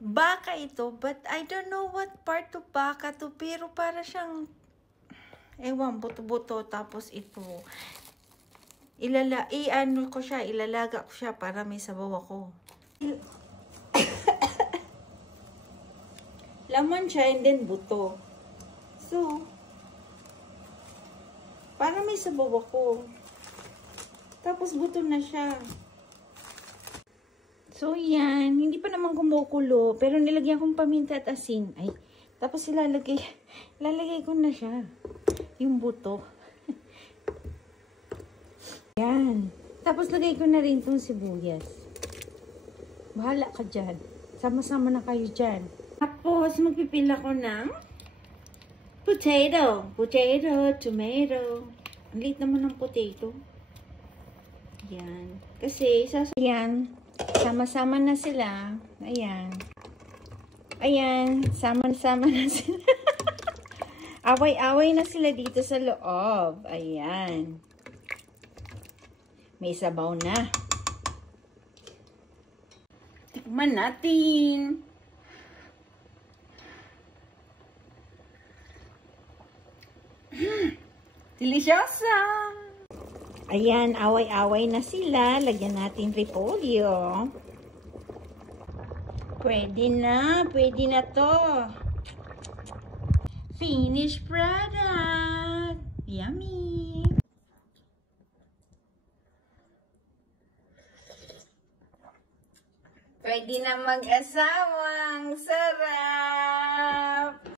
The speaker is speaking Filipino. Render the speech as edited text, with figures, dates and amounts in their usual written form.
baka ito, but I don't know what part to baka to, pero para siyang, ewan, buto-buto, tapos ito, i-ano ko siya, ilalaga ko siya para may sabaw ako. Laman siya and then buto. So, para may sabaw ako. Tapos buto na siya. So, yan. Hindi pa naman kumukulo. Pero nilagyan kong paminta at asin. Ay, tapos ilalagay ko na siya. Yung buto. Yan. Tapos lagay ko na rin itong sibuyas. Bahala ka dyan. Sama-sama na kayo dyan. Tapos, magpipila ko ng potato. Potato, tomato. Ang liit naman ng potato. Yan. Kasi, yan. Sama-sama na sila. Ayan. Ayan. Sama-sama na sila. Away-away na sila dito sa loob. Ayan. May sabaw na. Tikman natin. Deliciosa! Ayan, away-away na sila. Lagyan natin repolyo. Pwede na to. Finished product. Yummy! Pwede na mag-asawang sarap!